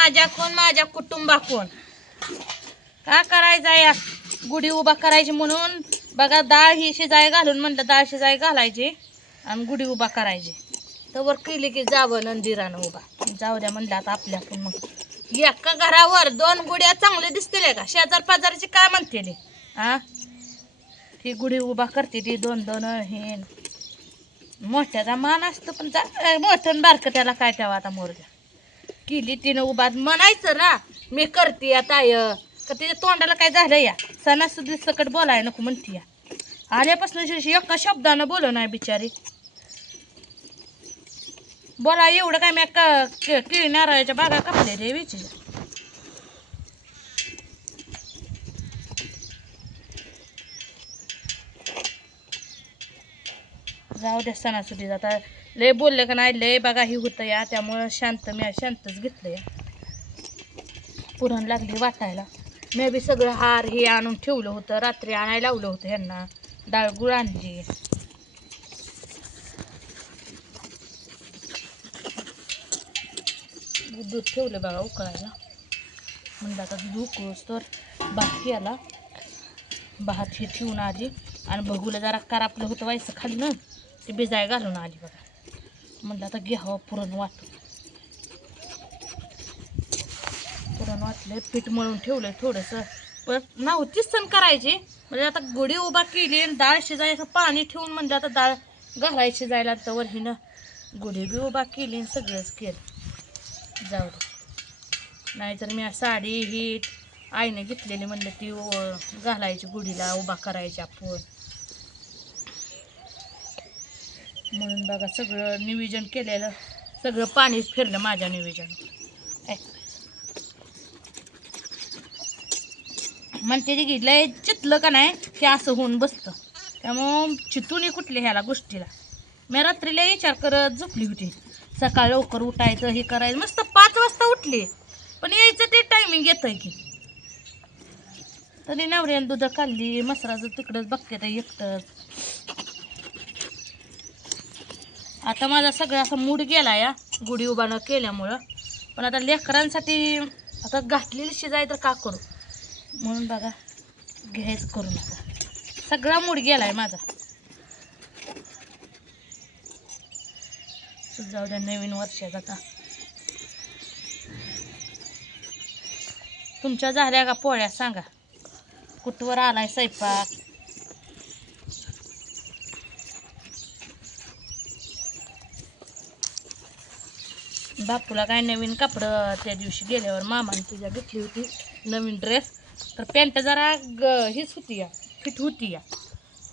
माझ्याकून माझ्या कुटुंबाकून का करायचा या गुढी उभा करायची म्हणून बघा. डाळ ही शिजाय घालून म्हणलं डाळ शिजाय घालायची आणि गुढी उभा करायची. तवर केली की जावं नंदिरानं उभा. जाऊ द्या म्हणलं आता आपल्याकडून. मग एका घरावर 2 गुढ्या चांगले दिसतील का? शेजार पाजाराची काय म्हणते हा? ती गुढी उभा करते ती 2-2 हे मोठ्याचा मान असतो. पण मोठं बारकं त्याला काय ठेवा आता मोरग्या. केली तिनं उभा म्हणायचं ना मी करते आता का तिच्या तोंडाला काय झालं या? सणासुदी सकट बोलाय नको म्हणते या. आल्यापासून एका शब्दानं बोल नाही बिचारी. बोला एवढं काय मी केळी नारळाच्या बागा कापले रे विचार. जाऊ द्या सणासुदीत आता लय बोललं का नाही लय बघा ही होतं या. त्यामुळं मी शांतच घेतलं या. पुरण लागली वाटायला. मी बी सगळं हार हे आणून ठेवलं होतं. रात्री आणायला लावलं होतं ह्यांना. डाळ गुळ आणली. दूध ठेवलं बघा उकळायला. म्हणलं आता दूध उकळूस तर भात केला. भात हे ठेवून आली आणि बघूला जरा करापलं होतं व्हायचं खाल्लं ते भिजाय घालून आली बघा. म्हणलं आता घ्यावं पुरण वाटून. पुरण वाटलं पीठ मळून ठेवलं थोडंसं. परत नव्हतीच सण करायची म्हणजे आता गुढी उभा केली आणि डाळ शिजायचं पाणी ठेवून म्हणलं आता डाळ घालायची जायला तर हिनं गुढी बी उभा केली आणि सगळंच केलं. जाऊ दे. नाहीतर मी साडी ही आईने घेतलेली म्हणलं ती घालायची गुढीला उभा करायची आपण म्हणून बघा. सगळं नियोजन केलेलं सगळं पाणी फिरलं माझ्या नियोजन. म्हणते ती लय चितलं का नाही की असं होऊन बसतं. त्यामुळं चितून कुठले ह्याला गोष्टीला. मी रात्रीला विचार करत झोपली होती. सकाळी लवकर उठायचं हे करायचं. मस्त 5 वाजता उठली पण यायचं ते टायमिंग येतंय की. तरी नवऱ्यानं दूध खाल्ली. मसराचं तिकडंच बघते तर एकटंच. आता माझा सगळा असा मूड गेला या गुढी उभा न केल्यामुळं. पण आता लेकरांसाठी आता घातलेली शिजाय तर का करू म्हणून बघा घ्यायच करून आता सगळा मूड गेलाय माझा. जाऊ द्या नवीन वर्षात आता. तुमच्या झाल्या का पोळ्या सांगा. कुठवर आलाय स्वयंपाक. बापूला काय नवीन कपडं त्या दिवशी गेल्यावर मामाने तिच्या घेतली होती नवीन ड्रेस. तर पॅन्ट जरा हीच होती या फिट होती या.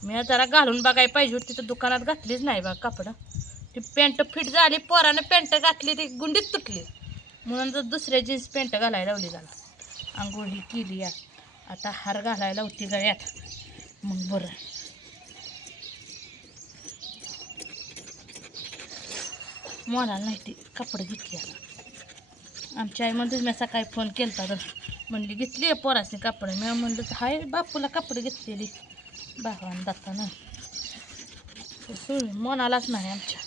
मी जरा घालून बघायला पाहिजे होती तर दुकानात घातलीच नाही बघा कपडं. ती पॅन्ट फिट झाली. पोरानं पॅन्ट घातली ती गुंडीत तुटली म्हणून तर दुसऱ्या जीन्स पॅन्ट घालायला लावली झाला. आंघोळ ही केली या. आता हार घालायला होती गळ्यात मग बरं. मोनाला नाही ती कपडे घेतली. आता आमच्या आई म्हणतेच मी सकाळी फोन केला तर म्हणली घेतली आहे पोरासनी कपडे. मी म्हणलं हाय बापूला कपडे घेतलेली भावानं दातानं. मोनालाच नाही आमच्या.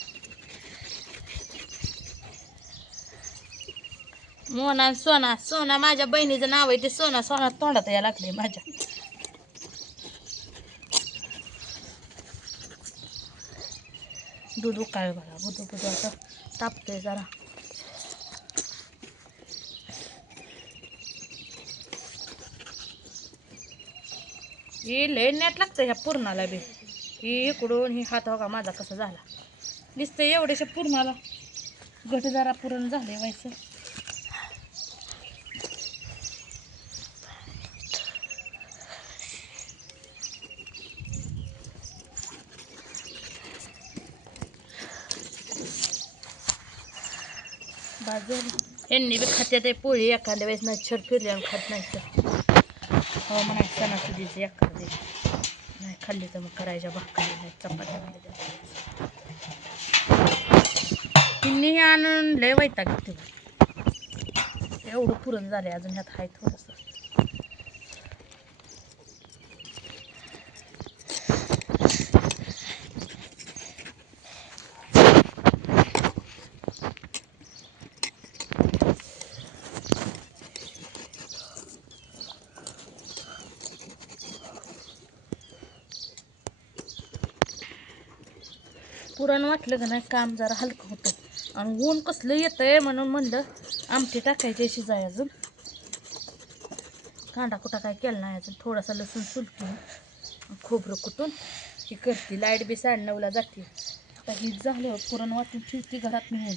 मोना सोना सोना माझ्या बहिणीचं नाव आहे ते सोना. सोना तोंडात या लागले माझ्या. दूध उकाळ बघा. दूध आता तापतंय जरा. ही लय नेट लागतं ह्या पुरणाला बी. ही इकडून ही हात बघा माझा कसा झाला. नुसतं एवढ्याशा पुरणाला घट जरा पुरण झाले व्हायचं. बाजून यांनी बी खात्यात आहे पोळी. एखाद्या वेळेस नाही छर फिरल्या खात नाही तर हो म्हणायचं सणासुदीचं एखादे नाही खाल्ली तर मग करायच्या भाकरी नाही चपात्या. तिन्ही आणून लय वैताग घेते. एवढं पुरण झालंय अजून ह्यात आहे थोडंसं. पुरण वाटलं का नाही काम जरा हलकं होतं आणि ऊन कसलं येतंय म्हणून म्हणलं आमटी टाकायची शिजाय अजून. कांदा कुटा काय केला नाही अजून, थोडासा लसूण सुलटून खोबरं कुटून ही करते. लाईट बी 9:30ला जाते. आता ही झालं पुरण वाटून ठेवते घरात नेऊन.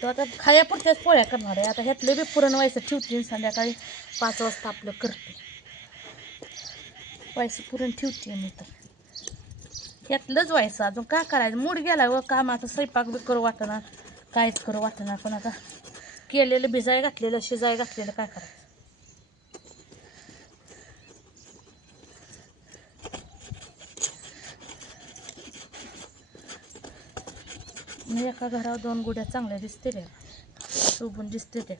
तो आता खायापुरत्याच पोळ्या करणार आहे. आता ह्यातले बी पुरण व्हायचं ठेवते, संध्याकाळी 5 वाजता आपलं करते. व्हायचं पुरण ठेवते मी तर ह्यातलंच व्हायचं. अजून काय करायचं, मूड गेला व काम. आता स्वयंपाक बी करू वाटणार, काहीच करू वाटणार. पण आता केलेलं भिजाय घातलेलं शिजाय घातलेलं काय करायचं. मी एका घरावर 2 गुड्या चांगल्या दिसते त्या, शोभून दिसते त्या.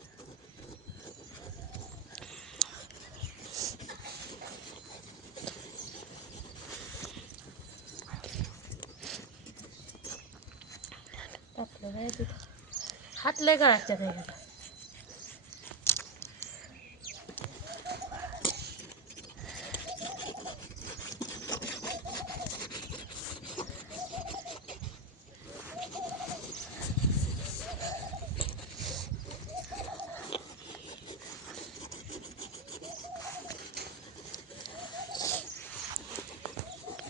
आपलं काय हात लय गळाच्या त्या.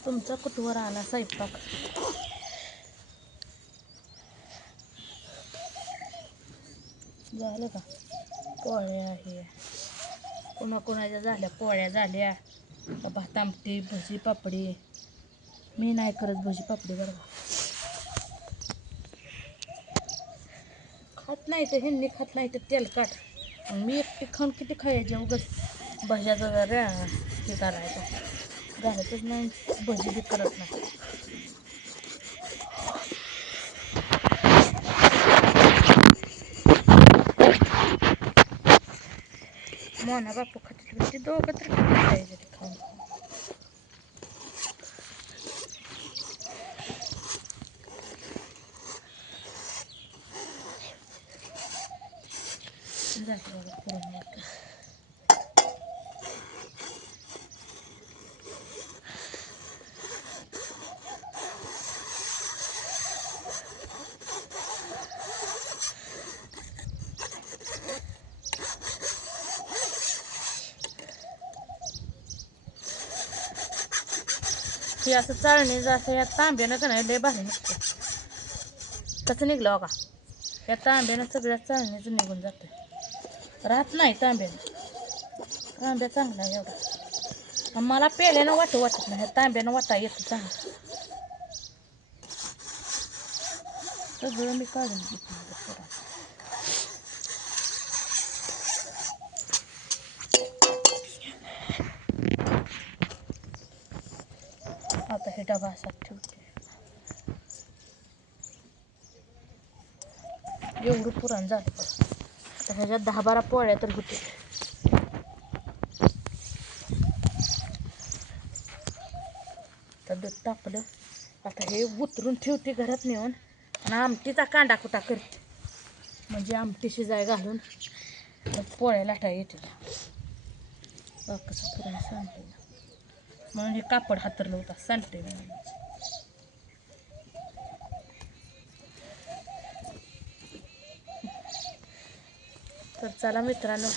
तुमचा कुठवर आला स्वयंपाक? झालं का? पोळ्या आहे, कोणाकोणाच्या झाल्या पोळ्या झाल्या. भात आमटी भजी पापडी. मी नाही करत भजी पापडी बरं का. खात नाही तर ह्यांनी खात नाही तर तेलकट. मी एकटी खाऊन किती खायचे उगाच भज्याचा जरा हे करायचं. घालतच नाही, भजी बी करत नाही. मोना बापू खाते, ते दोघं तर खायचे ते खाऊन. झालं बघा पुरण वाटून. हे असं चाळणी असं या तांब्यानं का नाही लय भारी निघतं. कसं निघलं का? या तांब्यानं सगळ्या चाळणीचं निघून जातं, राहत नाही तांब्यानं. तांब्या चांगला आहे एवढा. मला पेल्यानं वाटत नाही, ह्या तांब्यानं वाटा येतं चांगलं. सगळं मी काढून घेते. आता हे डबा असाच ठेवते. एवढं पुरण झालं बघा. आता ह्याच्यात 10-12 पोळ्या तर होते. आता दूध तापलं. आता हे उतरून ठेवते घरात नेऊन आणि आमटीचा कांदा कुटा करते. म्हणजे आमटी शिजाय घालून पोळ्या लाटा येते. कसं पुरण सांडते म्हणून हे कापड हातरलं होता, सांडते म्हणून. तर चला मित्रांनो,